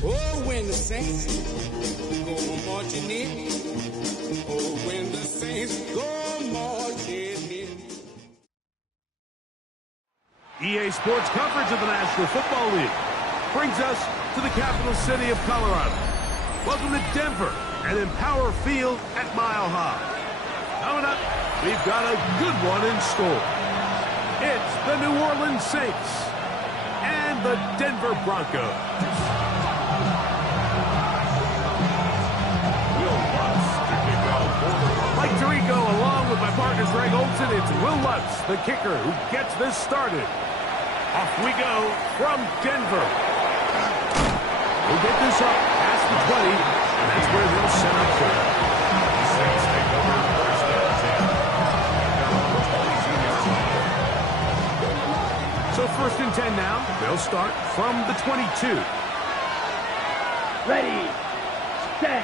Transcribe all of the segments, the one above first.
Oh, when the saints go marching in. Oh, when the saints go marching in. EA Sports coverage of the National Football League brings us to the capital city of Colorado. Welcome to Denver and Empower Field at Mile High. Coming up, we've got a good one in store. It's the New Orleans Saints and the Denver Broncos. Mike Tirico, along with my partner Greg Olson, it's Will Lutz, the kicker, who gets this started. Off we go from Denver. We'll get this up past the 20, and that's where they'll set up for it. So 1st and 10 now. They'll start from the 22. Ready, set.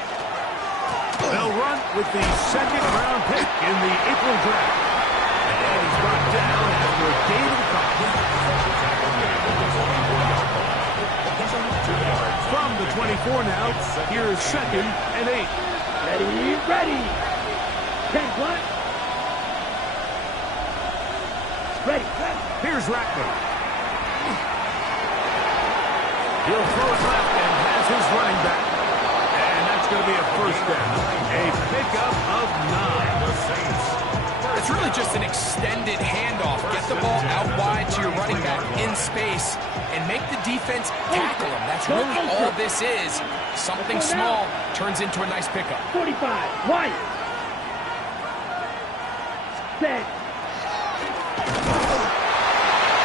They'll run with the 2nd-round pick in the April draft. And he's brought down after a gain of the From the 24 now, here's 2nd and 8. Ready. 10 what? Ready. Here's Rattler. He'll throw it left and has his running back. And that's going to be a 1st down. A pickup of 9. It's really just an extended handoff. Get the ball out wide to your running back in space and make the defense tackle him. That's really all this is. Something small turns into a nice pickup. 45, right. Set.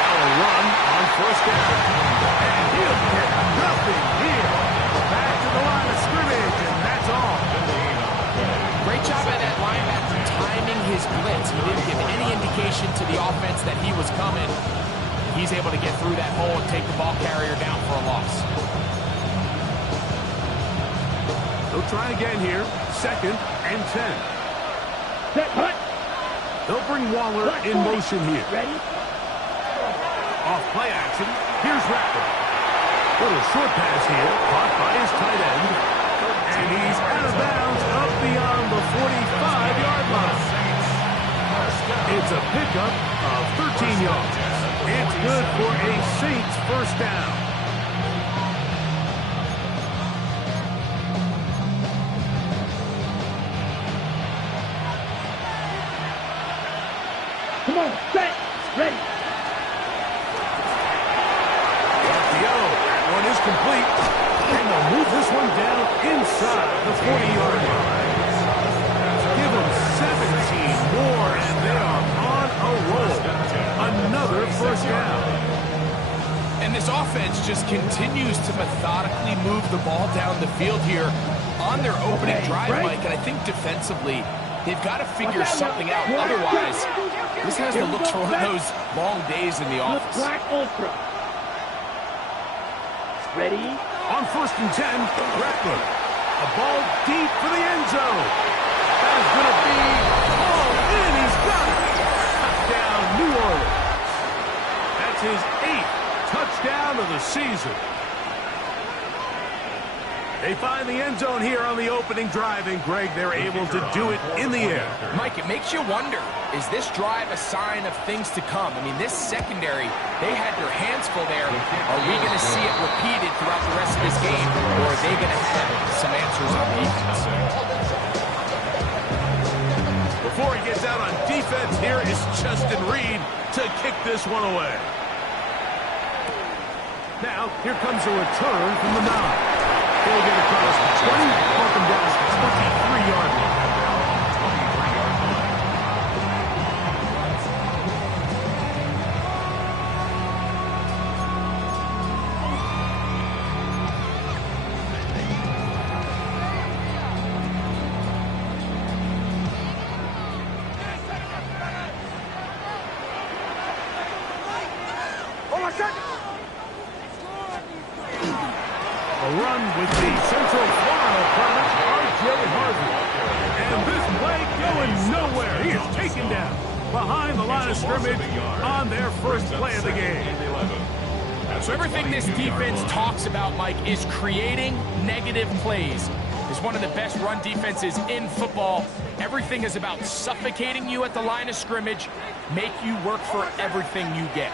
Now a run on 1st down. And he'll get nothing here. Back to the line of scrimmage, and that's all. Great job by that linebacker timing his blitz. He didn't give any indication to the offense that he was coming. He's able to get through that hole and take the ball carrier down for a loss. They'll try again here. 2nd and 10. Set, hut. They'll bring Waller in motion here. Ready. Off play action. Here's Rattler. Little short pass here. Caught by his tight end. And he's out of bounds up beyond the 45-yard line. It's a pickup of 13 yards. It's good for a Saints 1st down. Come on, set. Ready. That one is complete. And they'll move this one down inside the 40-yard line. Give them 17 more, and they are on a roll. Another 1st down. And this offense just continues to methodically move the ball down the field here on their opening drive, Mike. And I think defensively, they've got to figure something out. Otherwise, this has the looks for one of those long days in the office. Black Ultra. Ready. On 1st and 10, Rattler. A ball deep for the end zone. That is going to be hauled in. He's got it. Touchdown, New Orleans. That's his 8th touchdown of the season. They find the end zone here on the opening drive, and Greg, they're able to do it in the air. Mike, it makes you wonder, is this drive a sign of things to come? I mean, this secondary, they had their hands full there. Are we going to see it repeated throughout the rest of this game, or are they going to have some answers on defense? Before he gets out on defense, here is Justin Reed to kick this one away. Now, here comes a return from the 9. They'll get across the 20, bump him down to the 23-yard line. second down, behind the line of scrimmage on their first play of the game. So everything this defense talks about, Mike, is creating negative plays. It's one of the best run defenses in football. Everything is about suffocating you at the line of scrimmage, make you work for everything you get.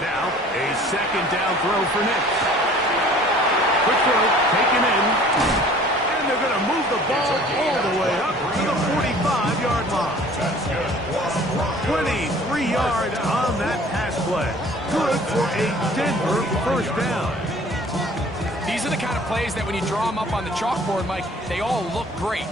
Now, a second down throw for Nix. Quick throw, taken in, and they're going to move the ball all the way up to the 45-yard line. 23 yards on that pass play. Good for a Denver first down. These are the kind of plays that when you draw them up on the chalkboard, Mike, they all look great.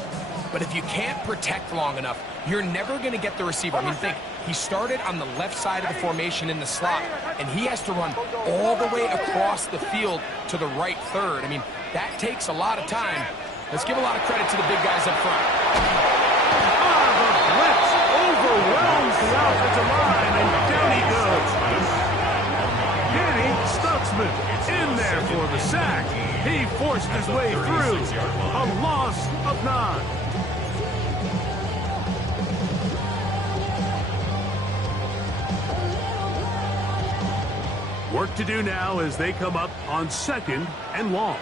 But if you can't protect long enough, you're never going to get the receiver. I mean, think, he started on the left side of the formation in the slot, and he has to run all the way across the field to the right third. I mean, that takes a lot of time. Let's give a lot of credit to the big guys up front. The blitz overwhelms the offensive line, and down he goes. Danny Stutzman in there for the sack. He forced his way through. A loss of 9. Work to do now as they come up on 2nd and long.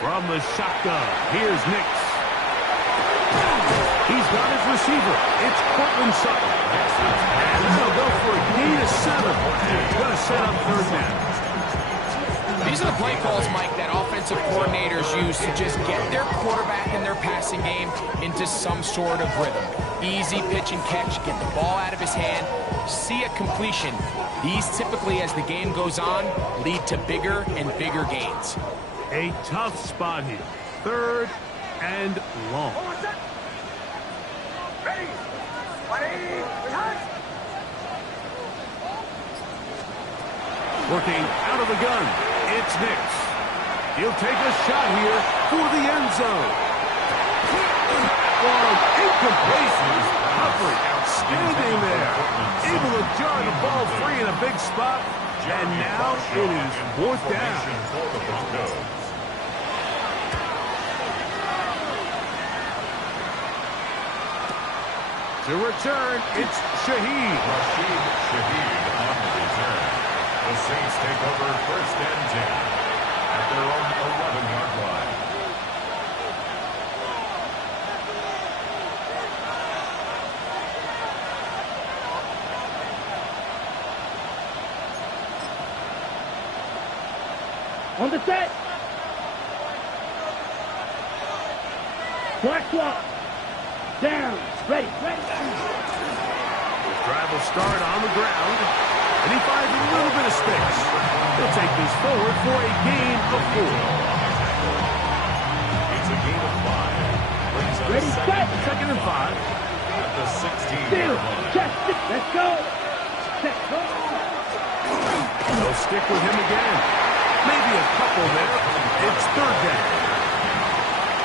From the shotgun, here's Nix. He's got his receiver. It's Cortland Sutton. And they'll go for a gain of 7. And it's going to set up 3rd down. These are the play calls, Mike, that offensive coordinators use to just get their quarterback and their passing game into some sort of rhythm. Easy pitch and catch, get the ball out of his hand, see a completion. These typically, as the game goes on, lead to bigger and bigger gains. A tough spot here. 3rd and long. Working out of the gun, it's Nix. He'll take a shot here for the end zone. Incomplete. Humphrey, outstanding there. Able to jar the ball free in a big spot. And now it is 4th down. To return, it's Shaheed. Rashid Shaheed on the return. The Saints take over 1st and 10 at their own 11-yard line. On the set. Black swap. Down. Ready. Drive will start on the ground, and he finds a little bit of space. He'll take this forward for a gain of 4. It's a gain of 5. Brings up Ready, set. 2nd and 5. At the 16-yard line. Check. Let's go. Set. Go. They'll stick with him again. Maybe a couple there. It's 3rd down.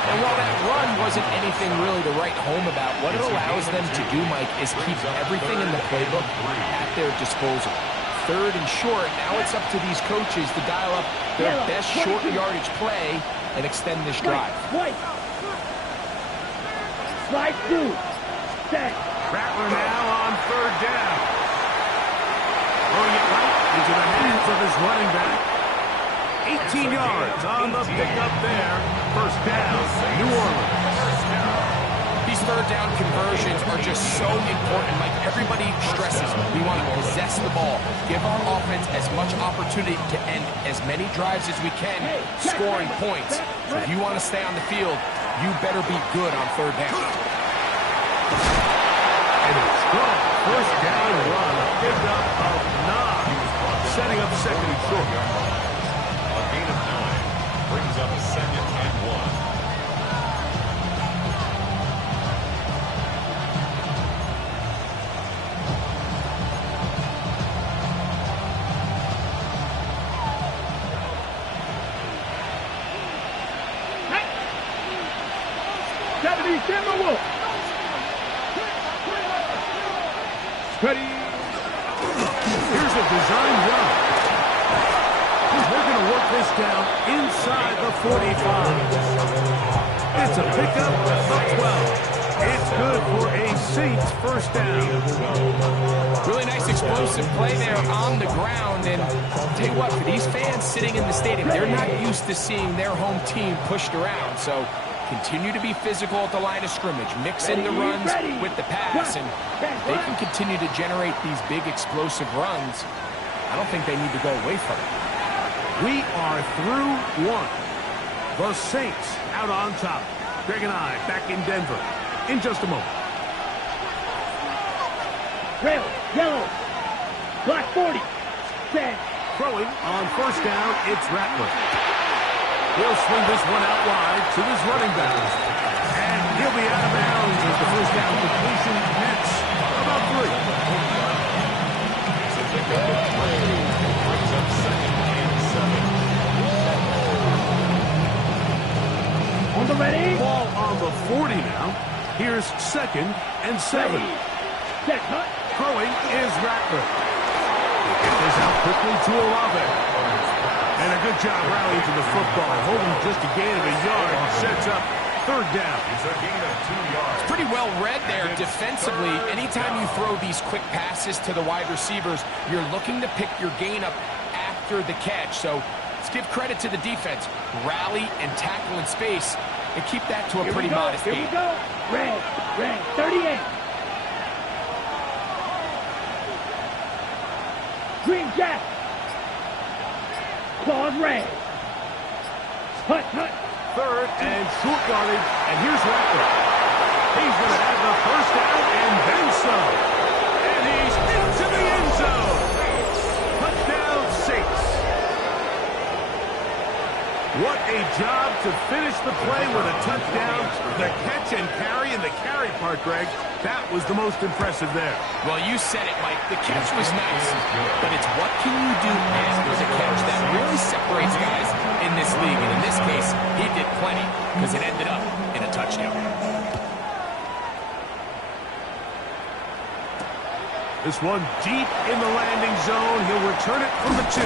And while that run wasn't anything really to write home about, what it allows them to do, Mike, is keep everything in the playbook at their disposal. 3rd and short, now it's up to these coaches to dial up their best short yardage play and extend this drive. White. Slide through. Set. Rattler now on 3rd down. Throwing it right into the hands of his running back. 18 yards on the pickup there. 1st down, New Orleans. These 3rd down conversions are just so important. Like everybody stresses, we want to possess the ball, give our offense as much opportunity to end as many drives as we can, scoring points. So if you want to stay on the field, you better be good on 3rd down. And it's gone. 1st down run, a pickup of 9. Setting up 2nd and short. A gain of 9 brings up 2nd and 1. Ready. Here's a design run. They're going to work this down inside the 45. It's a pickup of 12. It's good for a Saints first down. Really nice explosive play there on the ground. And I'll tell you what, for these fans sitting in the stadium, they're not used to seeing their home team pushed around. So continue to be physical at the line of scrimmage. Mix in the runs with the pass. And if they can continue to generate these big explosive runs, I don't think they need to go away from it. We are through one. The Saints out on top. Greg and I back in Denver in just a moment. Red, yellow, black 40, set. Throwing on first down, it's Rattler. He'll swing this one out wide to his running back. And he'll be out of bounds as the first down completion nets about 3. It's a pickup of 3. Brings up second and 7. On the ready. Ball on the 40 now. Here's second and 7. Ready. Set, cut. Throwing is Rattler. They get this out quickly to Olave. And a good job rallying to the football. Holding just a gain of a yard. Sets up third down. It's a gain of 2 yards. It's pretty well read there defensively. Anytime you throw these quick passes to the wide receivers, you're looking to pick your gain up after the catch. So let's give credit to the defense. Rally and tackle in space and keep that to a pretty modest gain. Here we go. Red, 38. Green Jack. Claws red. Hut, hut. Third and short yardage. And here's Rattler. He's going to have the first down and then some. And he's into the end zone. Touchdown Saints. What a job to finish the play with a touchdown. The catch and carry, and the carry part, Greg, that was the most impressive there. Well, you said it, Mike. The catch was nice, but it's what can you do after the catch that really separates guys in this league. And in this case, he did plenty because it ended up in a touchdown. This one deep in the landing zone. He'll return it from the 2.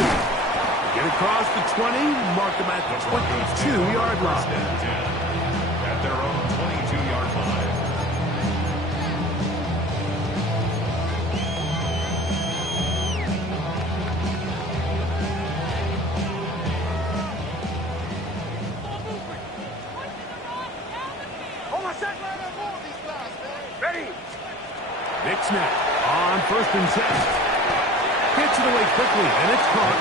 Get across the 20, mark them at the 22-yard line. At their own 22-yard line. Ready. Big snap on first and 10. Gets it away quickly, and it's caught.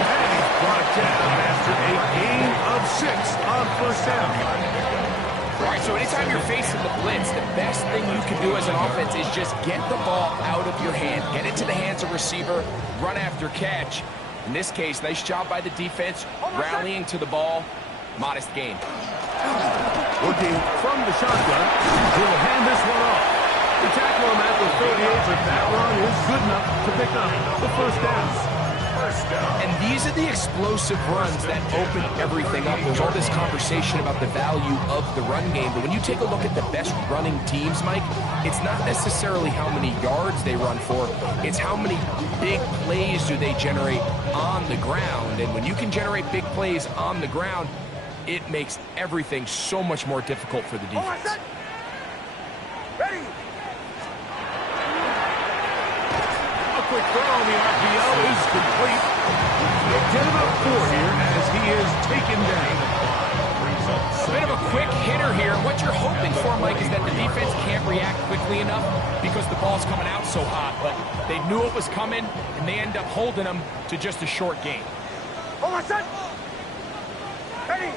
And he's brought down after a gain of 6 on first down. All right, so anytime you're facing the blitz, the best thing you can do as an offense is just get the ball out of your hand, get it to the hands of receiver, run after catch. In this case, nice job by the defense, rallying to the ball, modest gain. Working from the shotgun, he'll hand this one off. The tackle him at the 38, but that run is good enough to pick up the first down. And these are the explosive runs that open everything up. There's all this conversation about the value of the run game, but when you take a look at the best running teams, Mike, it's not necessarily how many yards they run for, it's how many big plays do they generate on the ground. And when you can generate big plays on the ground, it makes everything so much more difficult for the defense. Ready. Quick throw on the RPO is complete. They'll get about 4 here as he is taken down. A bit of a quick hitter here. What you're hoping for, Mike, is that the defense can't react quickly enough because the ball's coming out so hot. But they knew it was coming, and they end up holding them to just a short gain. Hold on, son. Ready.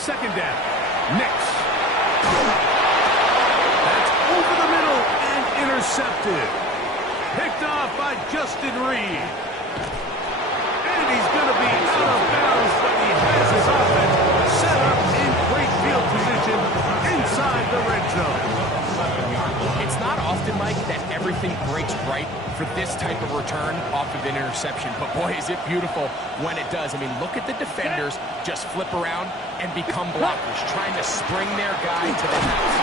Second down. Next. That's over the middle and intercepted. Picked off by Justin Reed. And he's going to be out of bounds, but he has his offense set up in great field position inside the red zone. It's not often, Mike, that everything breaks right for this type of return off of an interception. But boy, is it beautiful when it does. I mean, look at the defenders just flip around and become blockers, trying to spring their guy to the house.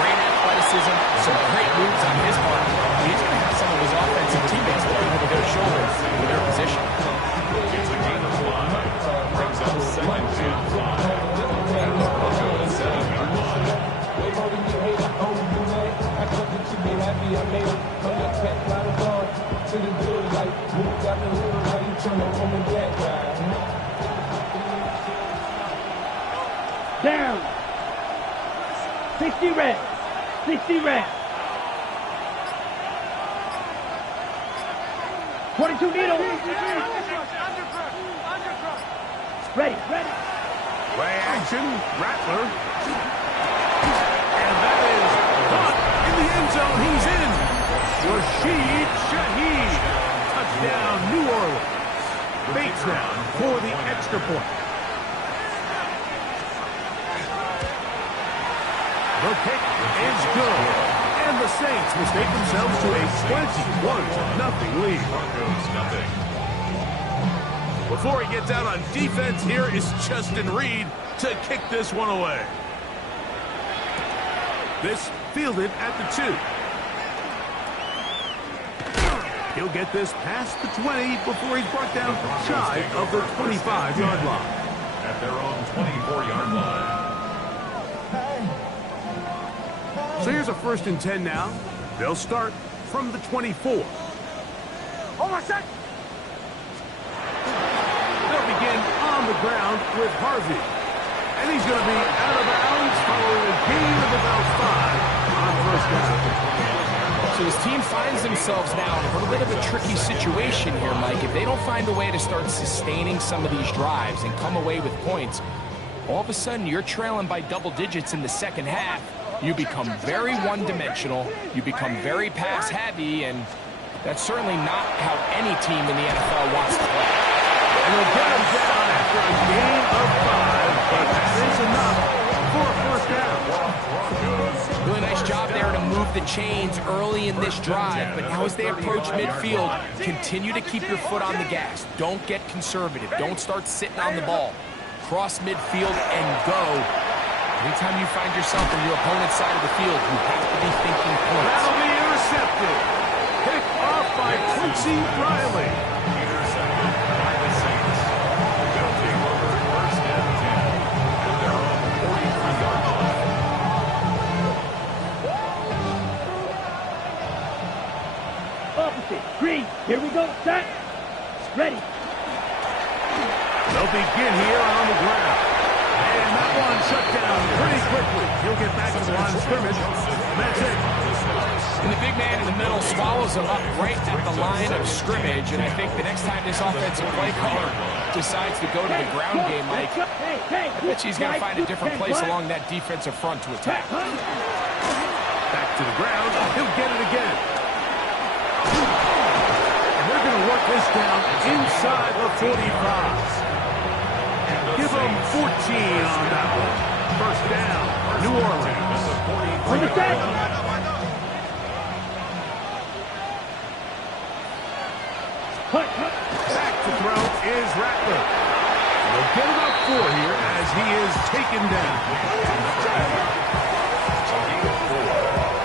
Great athleticism, some great moves on his part. He's going to have some of his offensive teammates looking over their shoulders in their position. It's a gain of 1. Brings up second down. 60 red. 60 red. 22 needle. Ready. Play action, Rattler. And that is caught in the end zone. He's in. Rashid Shaheed. Touchdown, New Orleans. Bates down for the extra point. The kick is good. And the Saints will take themselves to a 21-0 lead. Before he gets out on defense, here is Justin Reed to kick this one away. This fielded at the 2. He'll get this past the 20 before he's brought down shy of the 25-yard line. At their own 24-yard line. So here's a 1st and 10 now. They'll start from the 24. Hold on, set. They'll begin on the ground with Harvey. And he's going to be out of bounds following a gain of about 5 on 1st down. So his team finds themselves now in a little bit of a tricky situation here, Mike. If they don't find a way to start sustaining some of these drives and come away with points, all of a sudden you're trailing by double digits in the second half. You become very one-dimensional, you become very pass-heavy, and that's certainly not how any team in the NFL wants to play. And they'll get him down after a gain of 5, but that is enough for a 1st down. Really nice job there to move the chains early in this drive, but now as they approach midfield, continue to keep your foot on the gas. Don't get conservative. Don't start sitting on the ball. Cross midfield and go. Anytime you find yourself on your opponent's side of the field, you have to be thinking points. That'll be intercepted. Picked off by Quincy Riley. Intercepted by the Saints. They'll take over 1st and 10 at their own 43-yard line. Opposite. Green. Here we go. Set. Ready. They'll begin here on the ground. And that one shut down pretty quickly. He'll get back to the line of scrimmage. That's it. And the big man in the middle swallows him up right at the line of scrimmage. And I think the next time this offensive play caller decides to go to the ground game, Mike, I bet he's going to find a different place along that defensive front to attack. Back to the ground. He'll get it again. And they're going to work this down inside the 45. Give them 14 on that one. 1st down, New Orleans. Back to throw is Rattler. They'll get about 4 here as he is taken down.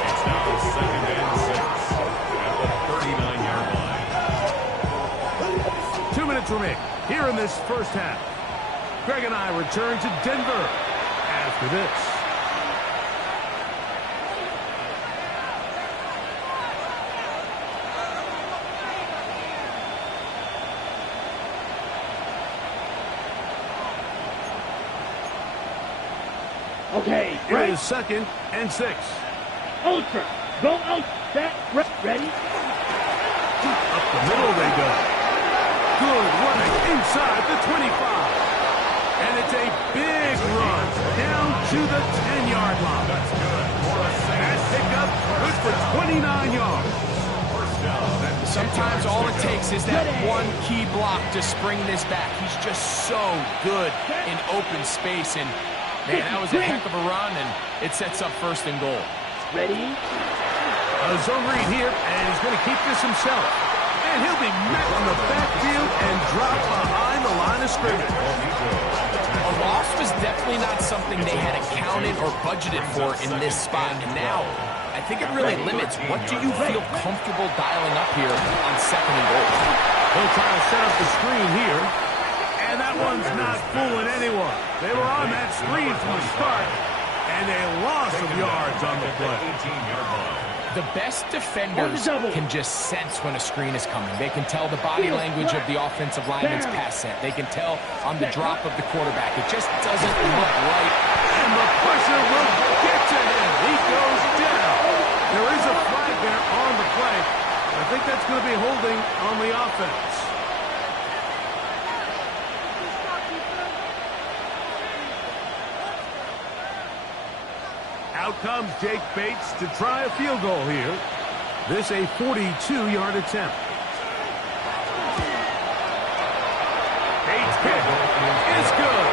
It's now 2nd and 6 at the 39-yard line. 2 minutes remain here in this 1st half. Greg and I return to Denver after this. Okay. It is 2nd and 6. Ultra. Go out. Set. Ready. Up the middle they go. Good running inside the 25. And it's a big run down to the 10-yard line. That's good. That pickup good for 29 yards. Sometimes all it takes is that one key block to spring this back. He's just so good in open space. And, man, that was a heck of a run, and it sets up 1st and goal. Ready. A zone read here, and he's going to keep this himself. And he'll be met on the backfield and drop behind the line of scrimmage. A loss was definitely not something they had accounted or budgeted for in this spot. And now, I think it really limits what do you feel comfortable dialing up here on 2nd and goal. He'll try to set up the screen here. And that one's not fooling anyone. They were on that screen from the start. And a loss of yards on the play. The best defenders can just sense when a screen is coming. They can tell the body language of the offensive lineman's pass set. They can tell on the drop of the quarterback. It just doesn't look right. And the pressure will get to him. He goes down. There is a flag there on the play. I think that's going to be holding on the offense. Out comes Jake Bates to try a field goal here. This a 42-yard attempt. Bates' kick is good.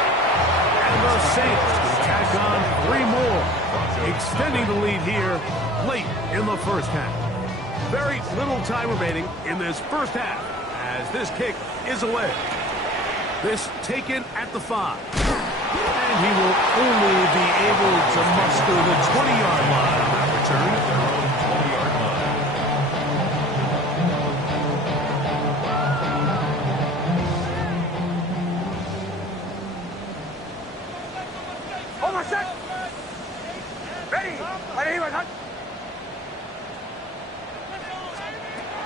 And the Saints tack on 3 more, extending the lead here late in the first half. Very little time remaining in this first half as this kick is away. This taken at the 5. And he will only be able to muster the 20-yard line on that return. Their own 20-yard line. Hold on, set. Ready.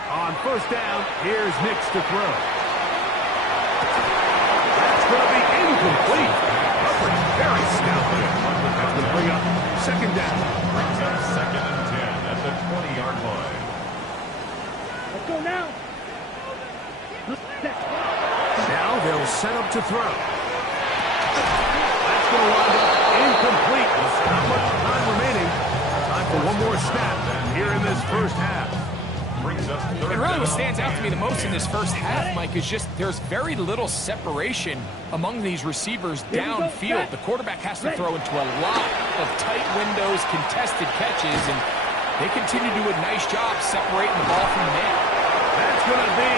On first down, here's Nix to throw. That's going to be incomplete. Very stout there. That's going to bring up second down. Brings up 2nd and 10 at the 20-yard line. Let's go now. Now they'll set up to throw. That's going to wind up incomplete. Not much time remaining. Time for one more snap here in this first half. And really what stands out to me the most in this first half, Mike, is just there's very little separation among these receivers downfield. The quarterback has to throw into a lot of tight windows, contested catches, and they continue to do a nice job separating the ball from the man. That's going to be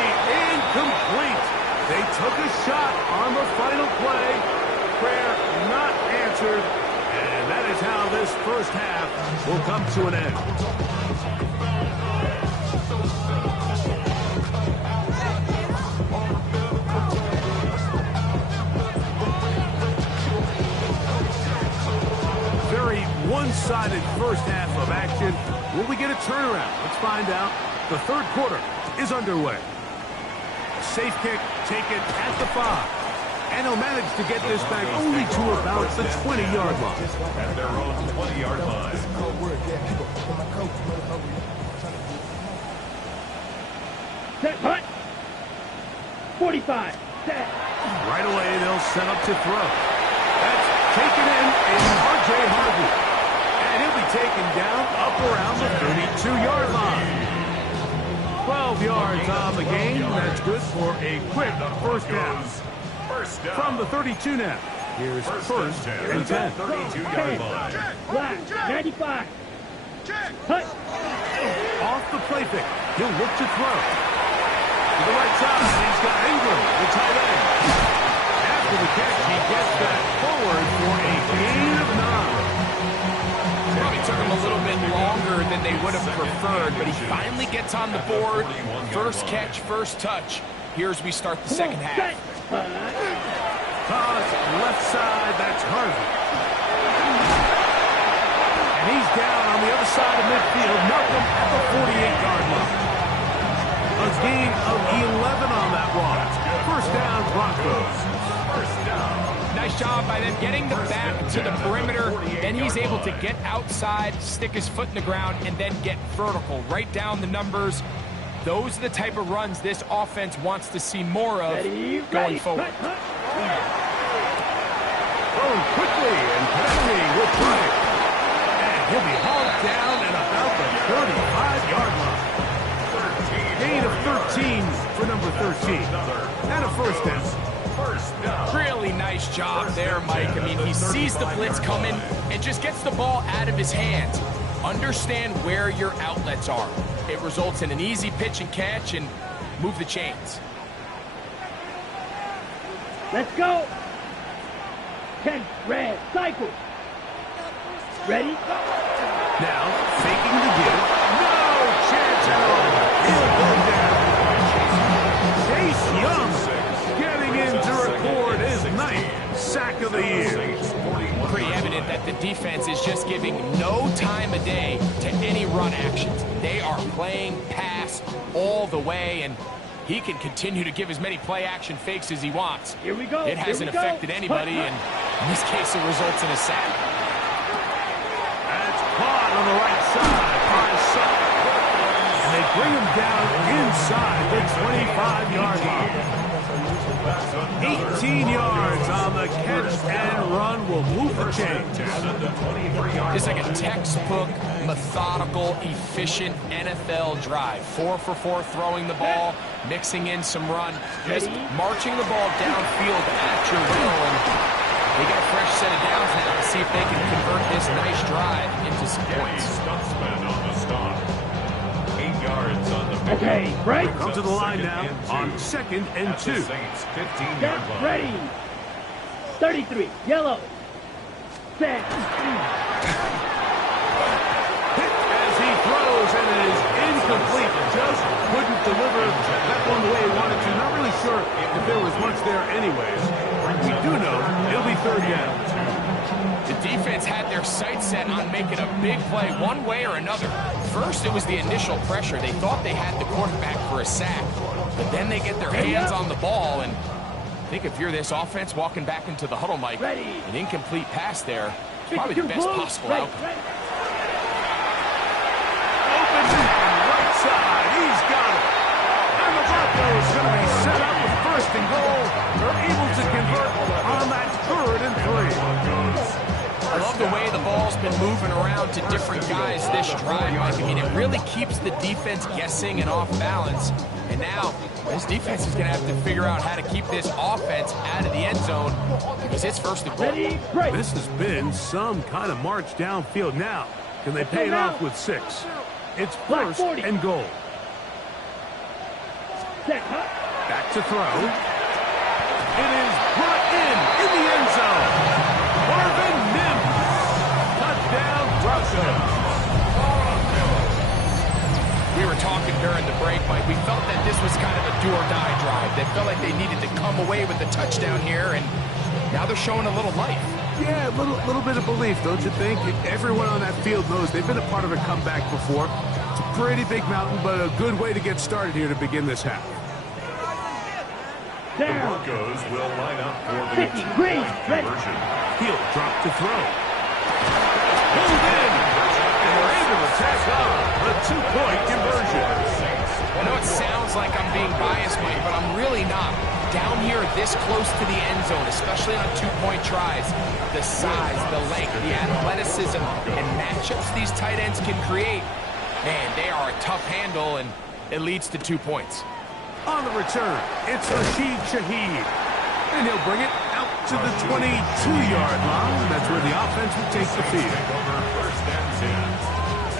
incomplete. They took a shot on the final play. Prayer not answered. And that is how this first half will come to an end. Very one-sided first half of action. Will we get a turnaround? Let's find out. The third quarter is underway. A safe kick taken at the 5. And he'll manage to get this back only to about the 20-yard line. At their own 20-yard line. Set, hut. 45. Set. Right away, they'll set up to throw. That's taken in R.J. Harvey. And he'll be taken down up around the 32-yard line. 12 yards on the game. That's good for a quick first down. From the 32 now. Here's first and 10. 32-yard line. Black. 95. Hut. Off the play fake. He'll look to throw. To the right side, he's got Ingram, the tight end. After the catch, he gets that forward for a gain of 9. Probably took him a little bit longer than they would have preferred, but he finally gets on the board. First catch, first touch. Here as we start the second half. Toss left side, that's Harvey. And he's down on the other side of midfield. Malcolm at the 48-yard line. A gain of 11 on that one. First down, Broncos. First down. Nice job by them getting the back to the perimeter. Then he's able to get outside, stick his foot in the ground, and then get vertical. Right down the numbers. Those are the type of runs this offense wants to see more of going forward. Thrown quickly, and Patrick will try it. And he'll be hauled down at about the 35-yard line. Gain of 13 for number 13. And a first down. Really nice job there, Mike. I mean, he sees the blitz coming and just gets the ball out of his hands. Understand where your outlets are. It results in an easy pitch and catch and move the chains. Let's go. 10, red, cycle. Ready? Now, faking the give. No chance at all. He'll go down. Chase Young getting in to record his ninth sack of the year. Pretty evident that like the defense is just giving no time of day to any run actions. They are playing pass all the way, and he can continue to give as many play-action fakes as he wants. Here we go. It hasn't affected anybody, and in this case, it results in a sack. That's caught on the right side by Sutton. And they bring him down inside the 25-yard line. 18 yards on the catch and run will move the chains. It's like a textbook, methodical, efficient NFL drive. 4 for 4 throwing the ball, mixing in some run, just marching the ball downfield at your will. And they got a fresh set of downs now to see if they can convert this nice drive into some points. Stutzman on the stop. 8 yards on the Okay, right. Come to the line now on 2nd and 2. Get ready. 33, yellow. Set. Hit as he throws, and it is incomplete. Just couldn't deliver that one the way he wanted to. Not really sure if there was much there anyways. We do know it'll be 3rd down. The defense had their sights set on making a big play one way or another. First, it was the initial pressure. They thought they had the quarterback for a sack, but then they get their hands on the ball, and I think if you're this offense walking back into the huddle, Mike, an incomplete pass there is probably the best possible outcome. Open right side. He's got it. And the Broncos is going to be set up with 1st and goal. They're able to convert on that 3rd and 3. I love the way the ball's been moving around to different guys this drive, Mike. I mean, it really keeps the defense guessing and off balance. And now, this defense is going to have to figure out how to keep this offense out of the end zone because it's 1st and goal. This has been some kind of march downfield. Now, can they pay it off with 6? It's 1st and goal. Back to throw. It is brought in the end zone. Marvin Mims. Touchdown, Broncos. We were talking during the break, Mike. We felt that this was kind of a do-or-die drive. They felt like they needed to come away with the touchdown here, and now they're showing a little life. Yeah, a little bit of belief, don't you think? Everyone on that field knows they've been a part of a comeback before. It's a pretty big mountain, but a good way to get started here to begin this half. The Broncos will line up for the conversion. Heel drop to throw. Pulled in. And they're able to tack on a 2-point conversion. I know it sounds like I'm being biased, Mike, but I'm really not. Down here this close to the end zone, especially on 2-point tries, the size, the length, the athleticism, and matchups these tight ends can create, man, they are a tough handle, and it leads to 2 points. On the return, it's Rashid Shaheed. And he'll bring it out to the 22-yard line. That's where the offense will take the field. Take over 1st and 10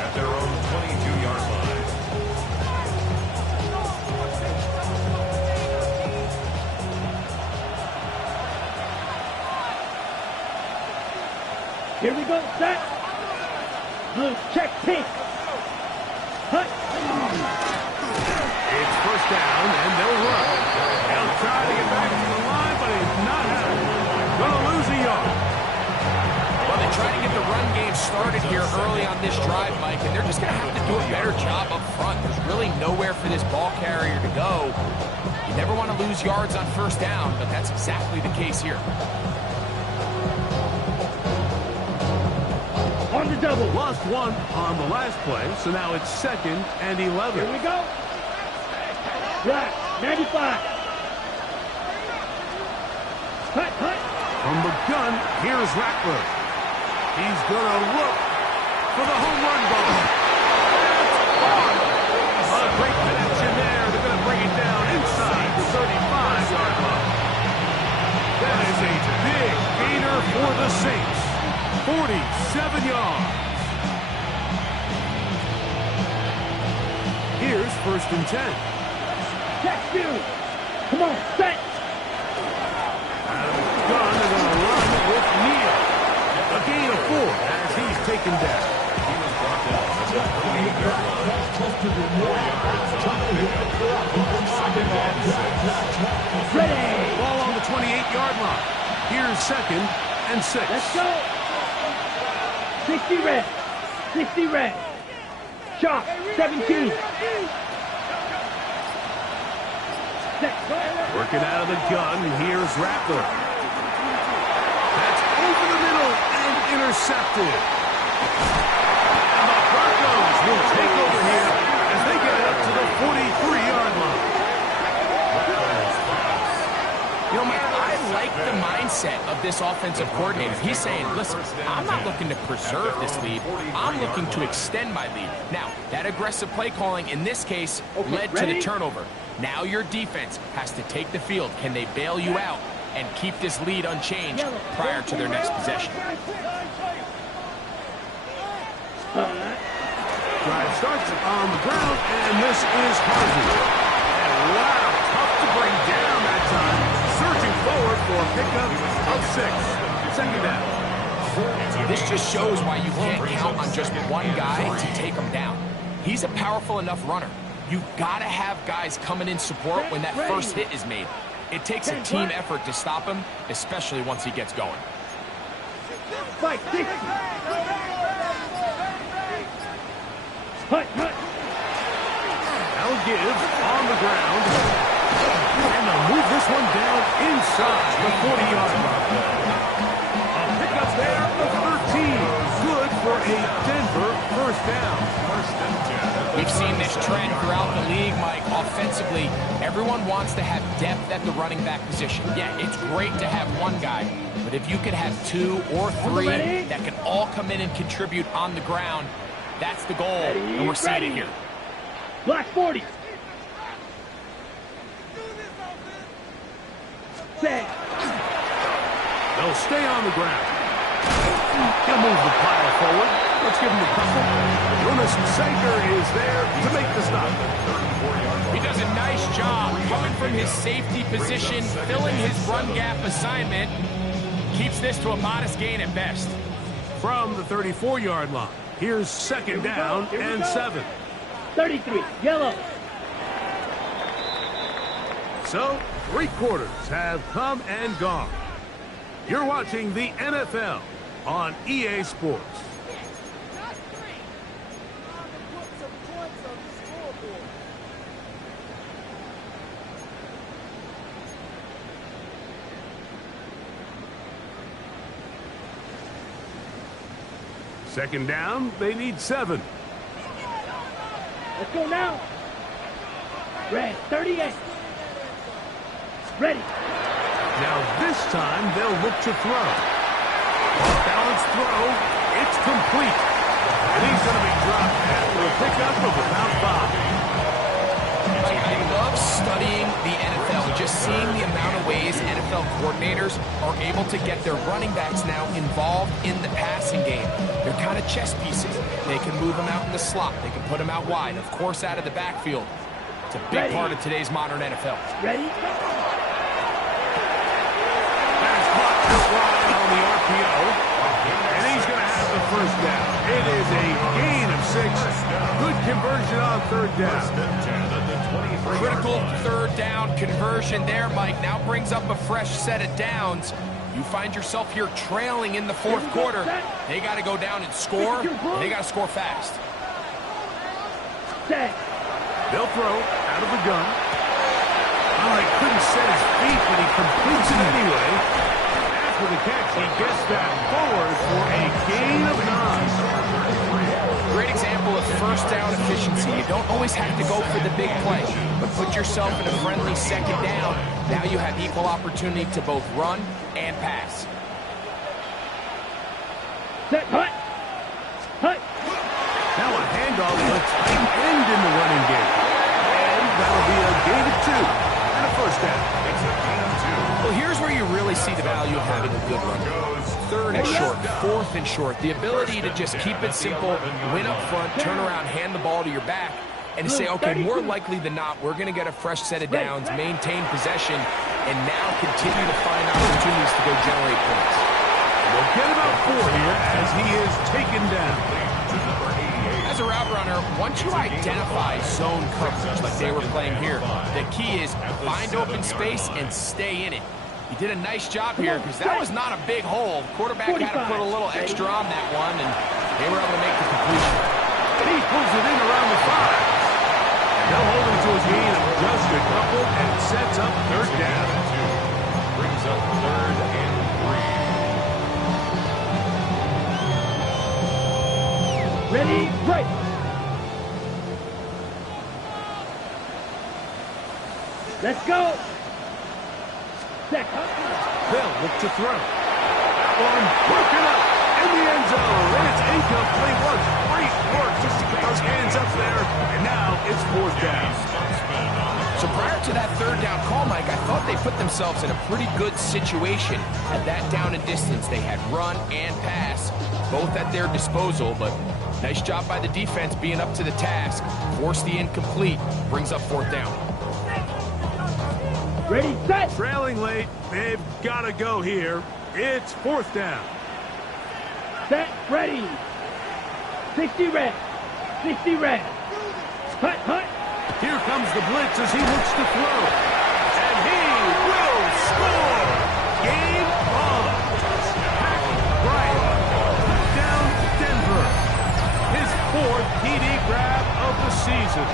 at their own 22-yard line. Here we go, set. Blue, check, pink. Hut. It's 1st down, and they'll run. They'll try to get back to the line, but it's not happening. Gonna lose a yard. Well, they try to get the run game started here early on this drive, Mike, and they're just going to have to do a better job up front. There's really nowhere for this ball carrier to go. You never want to lose yards on 1st down, but that's exactly the case here. On the double. Lost 1 on the last play, so now it's 2nd and 11. Here we go. Black, 95. Hut, hut. From the gun, here's Rattler. He's going to look for the home run ball. A great connection there. They're going to bring it down inside the 35-yard line. That is a big gainer for the Saints. 47 yards. Here's 1st and 10. Check you. Come on, set. Out of the gun, they're going to run with Neal. A gain of 4 as he's taken down. He was brought down at the 28-yard line. 4 yards on the pickup. 2nd and 6. Ready. Ball on the 28-yard line. Here's 2nd and 6. Let's go. 60 red. 60 red. Shot, 17. Working out of the gun, here's Rattler. That's over the middle and intercepted. And the Broncos will take over here as they get it up to the 43-yard line. You know, Mike, I like the mindset of this offensive coordinator. He's saying, listen, I'm not looking to preserve this lead. I'm looking to extend my lead. Now, that aggressive play calling in this case led to the turnover. Now your defense has to take the field. Can they bail you out and keep this lead unchanged prior to their next possession? Drive starts on the ground, and this is Harvey. And wow, tough to bring down that time. Surging forward for a pickup of 6. Second down. This just shows why you can't count on just one guy to take him down. He's a powerful enough runner. You've got to have guys coming in support when that first hit is made. It takes a team effort to stop him, especially once he gets going. Fight, 60. They'll give on the ground. And they'll move this one down inside the 40-yard line. A pickup there of 13. Good for a Denver first down. We've seen this trend throughout the league, Mike. Offensively, everyone wants to have depth at the running back position. Yeah, it's great to have one guy, but if you could have 2 or 3 that can all come in and contribute on the ground, that's the goal, and we're seeing it here. Black 40. Set. They'll stay on the ground. He'll move the pile forward. Let's give him a couple. Jonas Sager is there to make the stop. He does a nice job coming from his safety position, filling his run gap assignment. Keeps this to a modest gain at best. From the 34-yard line, here's second down and 7. 33, yellow. So, 3 quarters have come and gone. You're watching the NFL on EA Sports. Second down, they need 7. Let's go now. Red, 38. Ready. Now this time they'll look to throw. Balance throw, it's complete. And he's going to be dropped after a pickup of about 5. I love studying the NFL, just seeing the amount of ways NFL coordinators are able to get their running backs now involved in the passing game. They're kind of chess pieces. They can move them out in the slot. They can put them out wide, of course, out of the backfield. It's a big part of today's modern NFL. Ready? That's caught out wide on the RPO. And he's going to have the first down. It is a gain of 6. Good conversion on third down. Critical third down conversion there, Mike. Now brings up a fresh set of downs. You find yourself here trailing in the fourth quarter. They got to go down and score. And they got to score fast. They'll throw out of the gun. Oh, he couldn't set his feet, but he completes it anyway. After the catch, he gets that forward for a gain of 9. Great example of first down efficiency. You don't always have to go for the big play, but put yourself in a friendly second down. Now you have equal opportunity to both run and pass. Set, hut. Hut. Now a handoff to a tight end in the running game. And that'll be a gain of 2 and a first down. It's a gain of 2. Well, here's where you really see the value of having a good run. Third and short, fourth and short. The ability to just keep it simple, win up front, turn around, hand the ball to your back, and to say, okay, more likely than not, we're going to get a fresh set of downs, maintain possession, and now continue to find opportunities to go generate points. We'll get about 4 here as he is taken down. As a route runner, once you identify zone coverage like they were playing here, the key is find open space and stay in it. He did a nice job here because that was not a big hole. Quarterback had to put a little extra on that one, and they were able to make the completion. He pulls it in around the 5. They'll hold him to a gain of just a couple and sets up third down. Brings up 3rd and 3. Ready, break. Let's go. They'll look to throw. That one broken up in the end zone, and it's incomplete. What great work just to get those hands up there, and now it's 4th down. So prior to that 3rd down call, Mike, I thought they put themselves in a pretty good situation at that down and distance. They had run and pass, both at their disposal, but nice job by the defense being up to the task. Force the incomplete, brings up 4th down. Ready, set. Trailing late, they've got to go here. It's 4th down. Set, ready. 60 red. 60 red. Hut, hut. Here comes the blitz as he looks to throw. And he will score! Game on! Bryant, down Denver. His 4th TD grab of the season.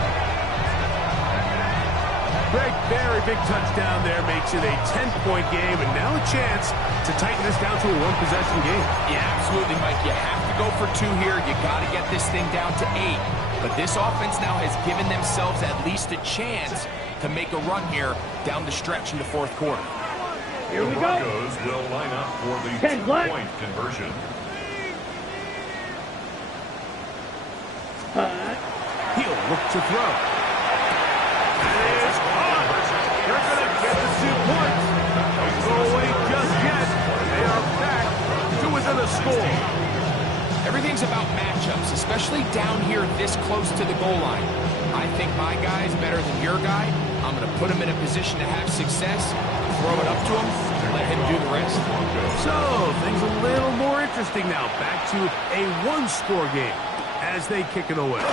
Greg, very big touchdown there, makes it a 10-point game, and now a chance to tighten this down to a 1-possession game. Yeah, absolutely, Mike. You have to go for 2 here. You got to get this thing down to 8. But this offense now has given themselves at least a chance to make a run here down the stretch in the 4th quarter. Here we The go. Broncos will line up for the 2-point conversion. He'll look to throw. It's on. They're going to get the 2 points. Don't go away just yet. They are back to within a score. Everything's about matchups, especially down here this close to the goal line. I think my guy's better than your guy. I'm going to put him in a position to have success, throw it up to him, and let him do the rest. So, things a little more interesting now. Back to a 1-score game as they kick it away.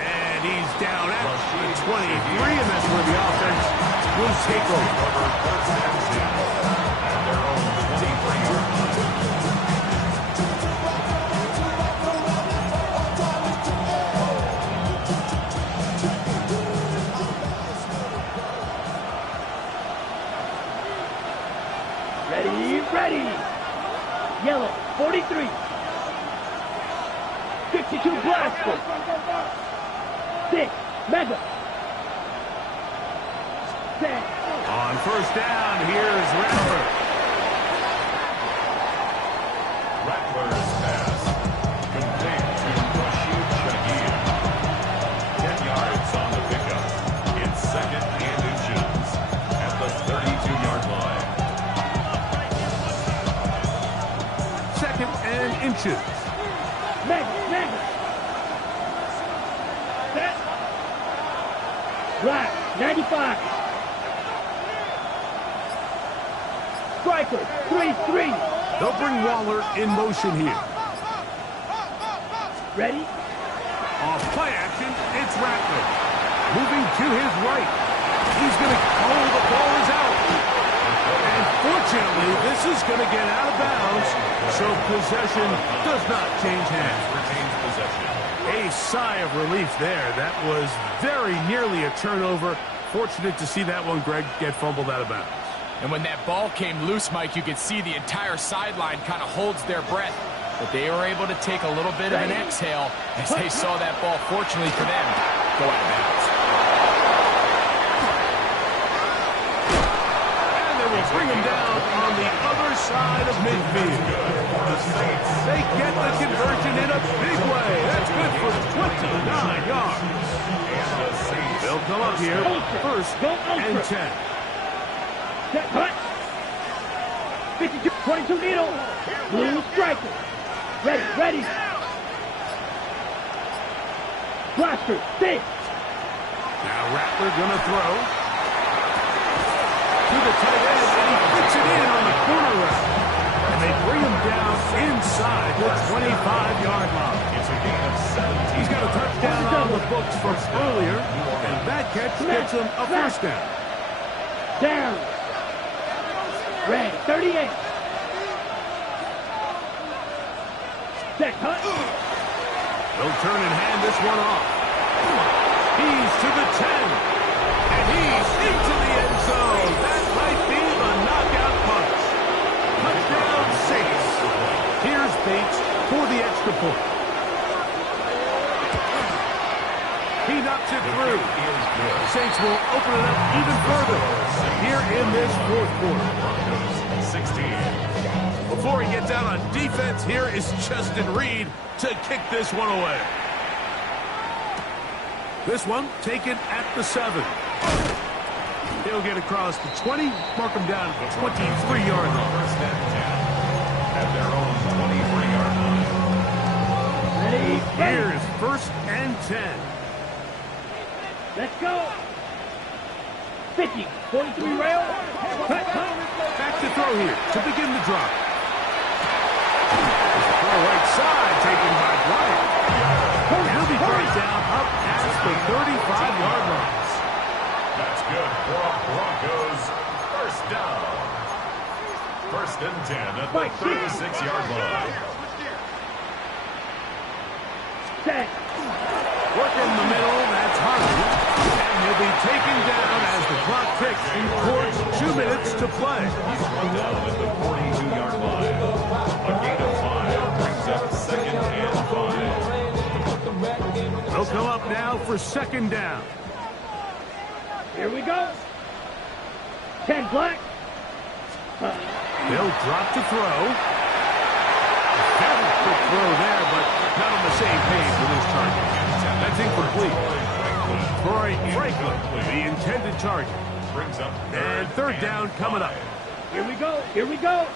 And he's down at the 23, and that's where the offense will take over. Ready. Yellow, 43. 52 Blaster. 6, Mega. Set. On 1st down, here's Rattler. Rattler's pass complete to Rashid Shaheed. 10 yards on the pickup. It's 2nd and inches at the 32-yard line. 2nd and inches. Mega. Set. Black, 95. Striker, 3-3. They'll bring Waller in motion here. Ready? Off play action, it's Rattler. Moving to his right. He's going to, the ball is out. And fortunately, this is going to get out of bounds, so possession does not change hands. Retains possession. A sigh of relief there. That was very nearly a turnover. Fortunate to see that one, Greg, get fumbled out of bounds. And when that ball came loose, Mike, you could see the entire sideline kind of holds their breath. But they were able to take a little bit of an exhale as they saw that ball, fortunately for them, go out of bounds. And they will bring him down on the other side of midfield. They get the conversion in a big way. That's good for 29 yards. They'll come up here, 1st and 10. Set, hut. 52, 22 needle. Blue striker. Ready. Blaster, 6. Now Rattler gonna throw. To the tight end, and he puts it in on the corner route. And they bring him down inside the 25-yard line. It's a gain of 17. He's got a touchdown on the books from earlier, and that catch gets him a 1st down. 38. Set, cut. They'll turn and hand this one off. He's to the 10. And he's into the end zone. That might be the knockout punch. Touchdown, Saints. Here's Bates for the extra point. He knocks it through. Saints will open it up even further here in this fourth quarter. 16. Before he gets out on defense, here is Justin Reed to kick this one away. This one taken at the 7. He'll get across the 20, mark him down at the 23-yard line. First and 10 at their own 23-yard line. Ready? Here is first and 10. Let's go. 50. 43 rail. Cut, cut. Back to throw here to begin the drive. There's a throw right side taken by Bryant. He'll be brought down up past the 35-yard line. That's good for Broncos. First down. First and 10 at the 36-yard line. Set. Working the middle, that's Harvey. And he'll be taken down as the clock ticks towards 2 minutes to play. He's run down at the 42-yard line. A gain of 5 brings up second and 5. They'll come up now for second down. Here we go. 10 black. They'll drop to throw. Very quick throw there, but not on the same page with his target. That's incomplete. Troy Franklin, the intended target. Brings up And third down coming up. Here we go. Here we go.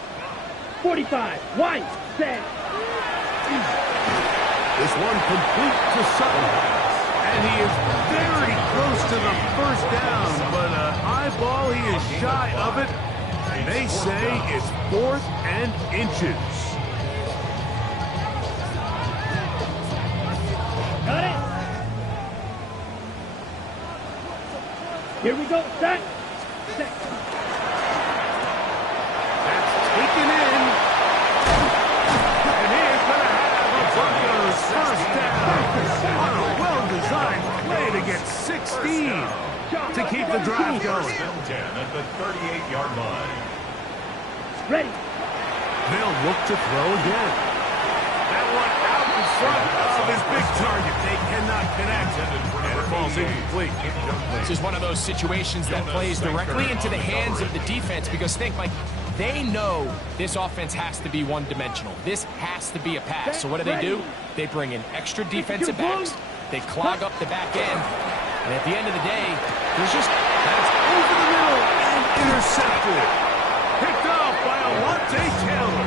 45. White. Set. This one complete to Sutton. And he is very close to the first down, but an eyeball, he is shy of it. And they say it's 4th and inches. Got it. Here we go. Set. Set. That's taken in. And he is going to have a Broncos first down on a well-designed play to get 16 to keep the drive going. First and 10 at the 38-yard line. Ready. They'll look to throw again. That one out in front of his big target. They cannot connect. And it falls incomplete. This is one of those situations that plays directly into the hands of the defense because think, like, they know this offense has to be one-dimensional. This has to be a pass. So what do? They bring in extra defensive backs. They clog up the back end. And at the end of the day, there's just... That's over the middle and intercepted. Picked off by Alontae Taylor.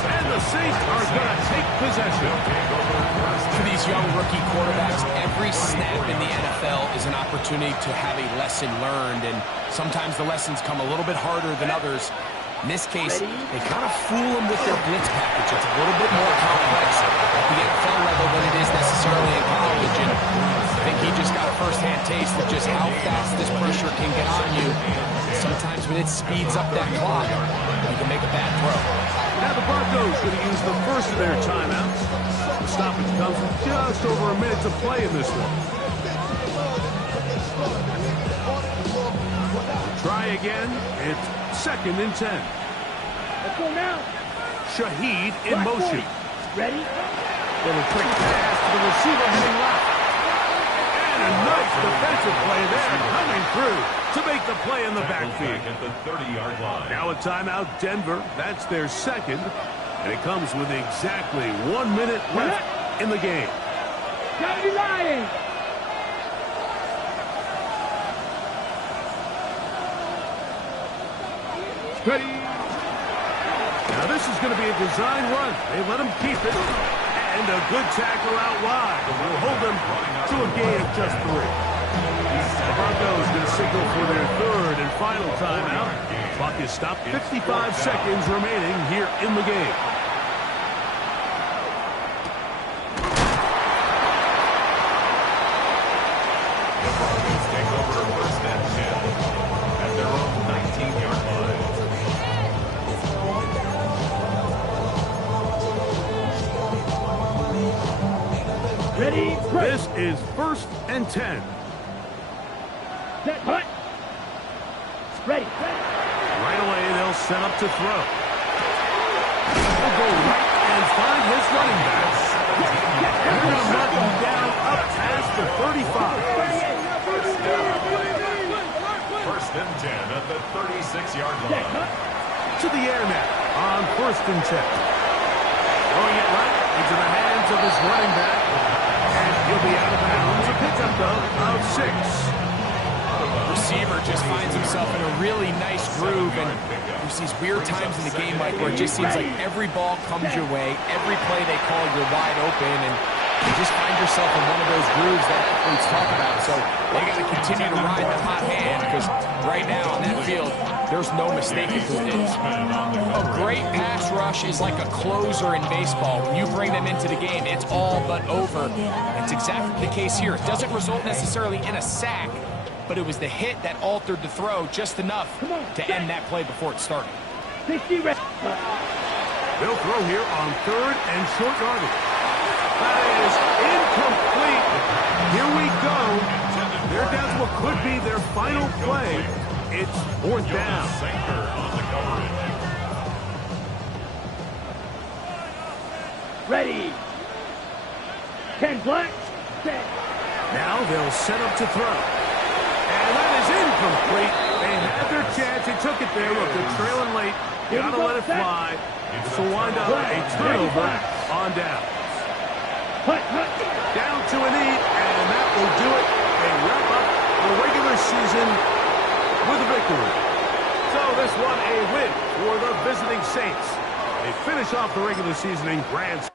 And the Saints are going to take possession. For these young rookie quarterbacks, every snap in the NFL is an opportunity to have a lesson learned, and sometimes the lessons come a little bit harder than others. In this case, they kind of fool them with their blitz package. It's a little bit more complex at the NFL level than it is necessarily in college, and I think he just got a first-hand taste of just how fast this pressure can get on you. Sometimes when it speeds up that clock, you can make a bad throw. Now the Broncos going to use the first of their timeouts. The stoppage comes with just over a minute to play in this one. Try again. It's second and 10. Let's go now. Shaheed in motion. Ready. Little quick pass to the receiver heading left. And a nice defensive play there coming through to make the play in the backfield. At the 30-yard line. Now a timeout, Denver. That's their second. And it comes with exactly 1 minute left in the game. Gotta be lying. Ready. Now this is going to be a design run. They let him keep it. And a good tackle out wide. Will hold them to a gain of just 3. The Broncos going to signal for their third and final timeout. Clock is stopped. 55 seconds remaining here in the game. The Broncos take over first and 10 at their own 19-yard line. This is 1st and 10. Set, hut. Ready. Right away, they'll set up to throw. He'll go right and find his running back. They're going to mark him down up past the 35. First and 10 at the 36-yard line. To the air now on 1st and 10. Throwing it right into the hands of his running back. And he'll be out of bounds. A pickup, though, of 6. Receiver just finds himself in a really nice groove, and there's these weird times in the game, Mike, where it just seems like every ball comes your way, every play they call, you're wide open, and you just find yourself in one of those grooves that athletes talk about. So they got to continue to ride the hot hand, because right now on that field, there's no mistaking who it is. A great pass rush is like a closer in baseball. When you bring them into the game, it's all but over. It's exactly the case here. It doesn't result necessarily in a sack, but it was the hit that altered the throw just enough to end that play before it started. 60 ready. They'll throw here on 3rd and short yardage. That is incomplete. Here we go. They're down to what could be their final play. It's 4th down. Sanker on the coverage. Ready. 10 black. Set. Now they'll set up to throw. And that is incomplete. They had their chance. They took it there. Look, they're trailing late. You got to let it fly. This will wind up a turnover on down. Down to a knee, and that will do it. They wrap up the regular season with a victory. So this one a win for the visiting Saints. They finish off the regular season in grand